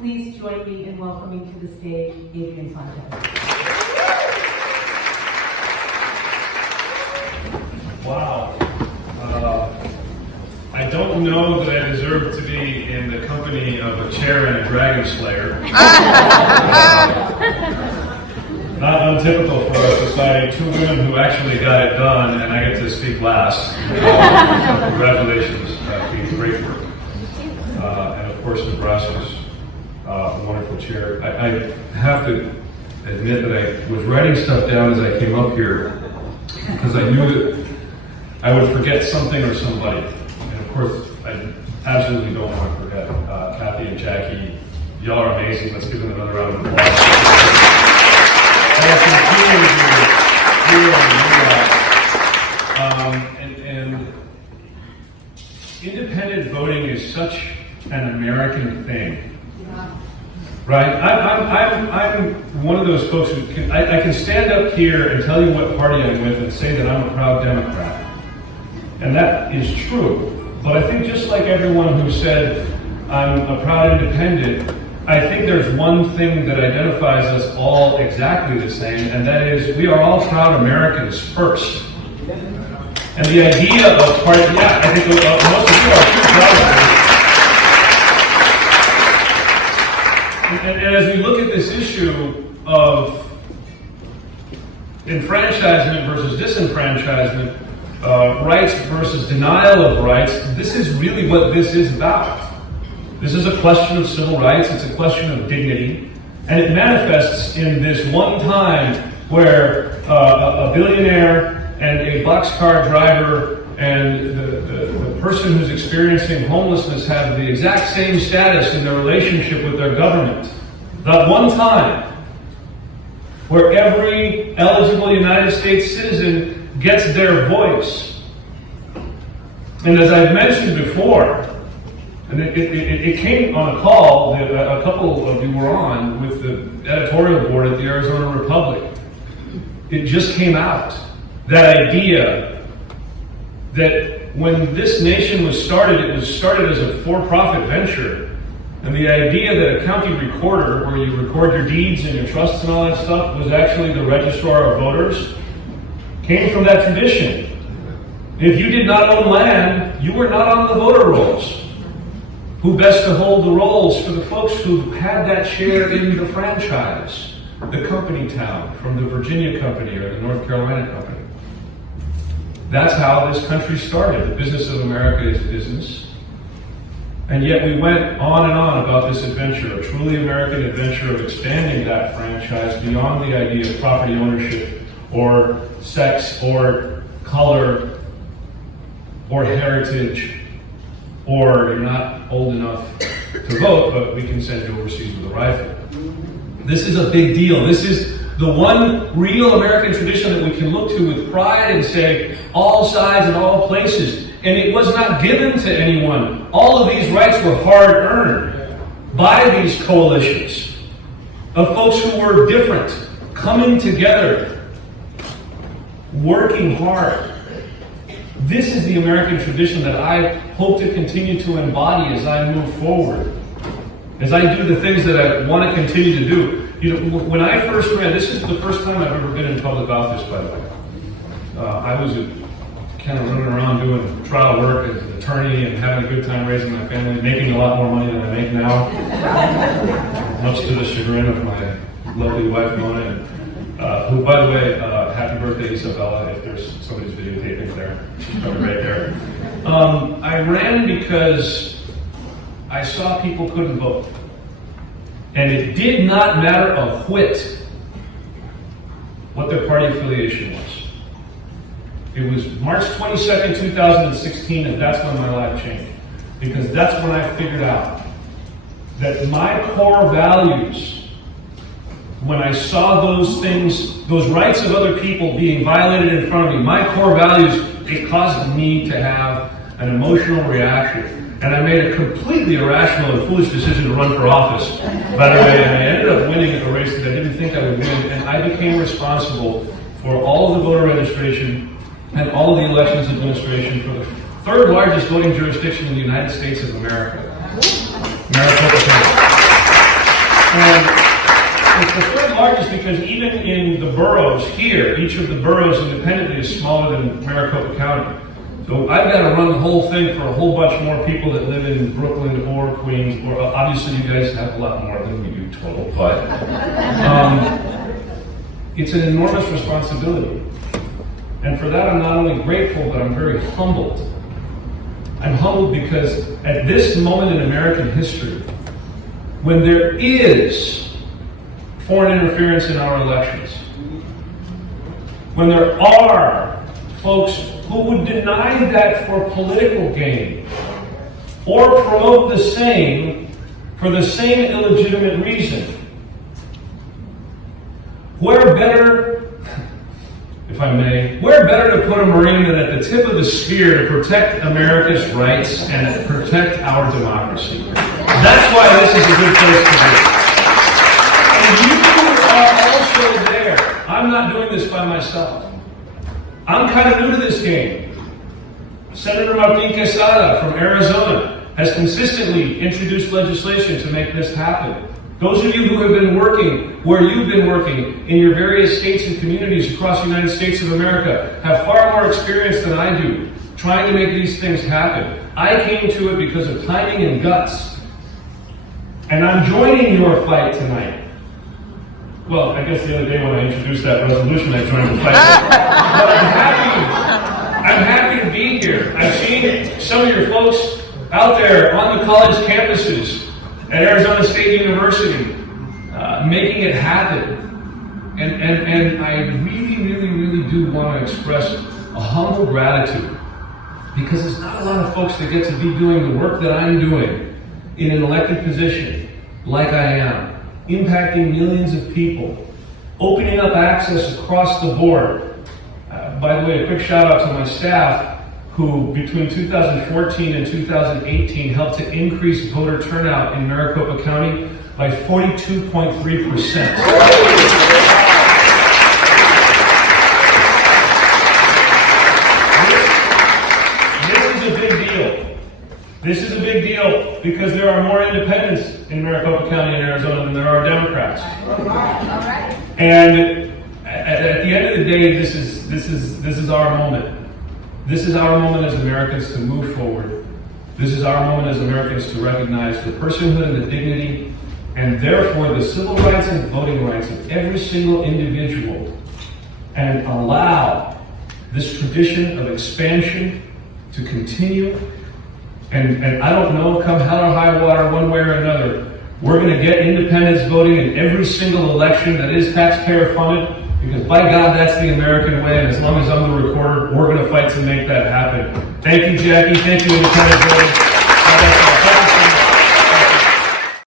Please join me in welcoming to the stage Adrian Sanchez. Wow. I don't know that I deserve to be in the company of a chair and a dragon slayer. Not untypical for our society. Two women who actually got it done, and I get to speak last. So congratulations, Keith. Great work. And of course, Nebraska's a wonderful chair. I have to admit that I was writing stuff down as I came up here because I knew that I would forget something or somebody. And of course, I absolutely don't want to forget Kathy and Jackie. Y'all are amazing. Let's give them another round of applause. And independent voting is such an American thing, right? I'm one of those folks who I can stand up here and tell you what party I'm with and say that I'm a proud Democrat, and that is true. But I think just like everyone who said I'm a proud independent, I think there's one thing that identifies us all exactly the same, and that is we are all proud Americans first. And the idea of party, I think most of you are too proud of it. And as we look at this issue of enfranchisement versus disenfranchisement, rights versus denial of rights, this is really what this is about. This is a question of civil rights, it's a question of dignity, and it manifests in this one time where a billionaire and a boxcar driver and the person who's experiencing homelessness have the exact same status in their relationship with their government. That one time where every eligible United States citizen gets their voice. And as I've mentioned before, and it came on a call that a couple of you were on with the editorial board at the Arizona Republic. It just came out. That idea that when this nation was started, it was started as a for-profit venture. And the idea that a county recorder, where you record your deeds and your trusts and all that stuff, was actually the registrar of voters, came from that tradition. If you did not own land, you were not on the voter rolls. Who best to hold the rolls for the folks who had that share in the franchise, the company town, from the Virginia company or the North Carolina company. That's how this country started. The business of America is business. And yet we went on and on about this adventure, a truly American adventure of expanding that franchise beyond the idea of property ownership or sex or color or heritage, or you're not old enough to vote, but we can send you overseas with a rifle. This is a big deal. This is the one real American tradition that we can look to with pride and say, all sides and all places. And it was not given to anyone. All of these rights were hard-earned by these coalitions of folks who were different, coming together, working hard. This is the American tradition that I hope to continue to embody as I move forward, as I do the things that I want to continue to do. You know, when I first ran, this is the first time I've ever been in public office, by the way. I was kind of running around doing trial work as an attorney and having a good time raising my family, making a lot more money than I make now, much to the chagrin of my lovely wife, Mona, who, by the way, happy birthday, Isabella, if there's somebody's videotaping there. She's probably right there. I ran because I saw people couldn't vote. And it did not matter a whit what their party affiliation was. It was March 22nd, 2016, and that's when my life changed. Because that's when I figured out that my core values, when I saw those things, those rights of other people being violated in front of me, my core values, it caused me to have an emotional reaction. And I made a completely irrational and foolish decision to run for office, by the way, and I ended up winning a race that I didn't think I would win, and I became responsible for all of the voter registration and all of the elections administration for the third largest voting jurisdiction in the United States of America. Maricopa County. And it's the third largest because even in the boroughs here, each of the boroughs independently is smaller than Maricopa County. So I've got to run the whole thing for a whole bunch more people that live in Brooklyn or Queens, or obviously you guys have a lot more than we do total, but it's an enormous responsibility. And for that I'm not only grateful, but I'm very humbled. I'm humbled because at this moment in American history, when there is foreign interference in our elections, when there are folks who would deny that for political gain or promote the same for the same illegitimate reason, where better, if I may, where better to put a Marine than at the tip of the spear to protect America's rights and to protect our democracy? That's why this is a good place to be. And you are also there. I'm not doing this by myself. I'm kind of new to this game. Senator Martin Quesada from Arizona has consistently introduced legislation to make this happen. Those of you who have been working where you've been working in your various states and communities across the United States of America have far more experience than I do trying to make these things happen. I came to it because of timing and guts. And I'm joining your fight tonight. Well, I guess the other day when I introduced that resolution, I joined the fight. But I'm happy to be here. I've seen some of your folks out there on the college campuses at Arizona State University making it happen. And I really do want to express a humble gratitude because there's not a lot of folks that get to be doing the work that I'm doing in an elected position like I am, impacting millions of people, opening up access across the board. By the way, a quick shout out to my staff who between 2014 and 2018 helped to increase voter turnout in Maricopa County by 42.3%. This is a big deal because there are more independents in Maricopa County and Arizona than there are Democrats. All right. And at the end of the day, this is our moment. This is our moment as Americans to move forward. This is our moment as Americans to recognize the personhood and the dignity, and therefore the civil rights and voting rights of every single individual, and allow this tradition of expansion to continue. And I don't know, come hell or high water, one way or another, we're going to get independents voting in every single election that is taxpayer funded, because by God, that's the American way, and as long as I'm the recorder, we're going to fight to make that happen. Thank you, Jackie. Thank you, independent voting.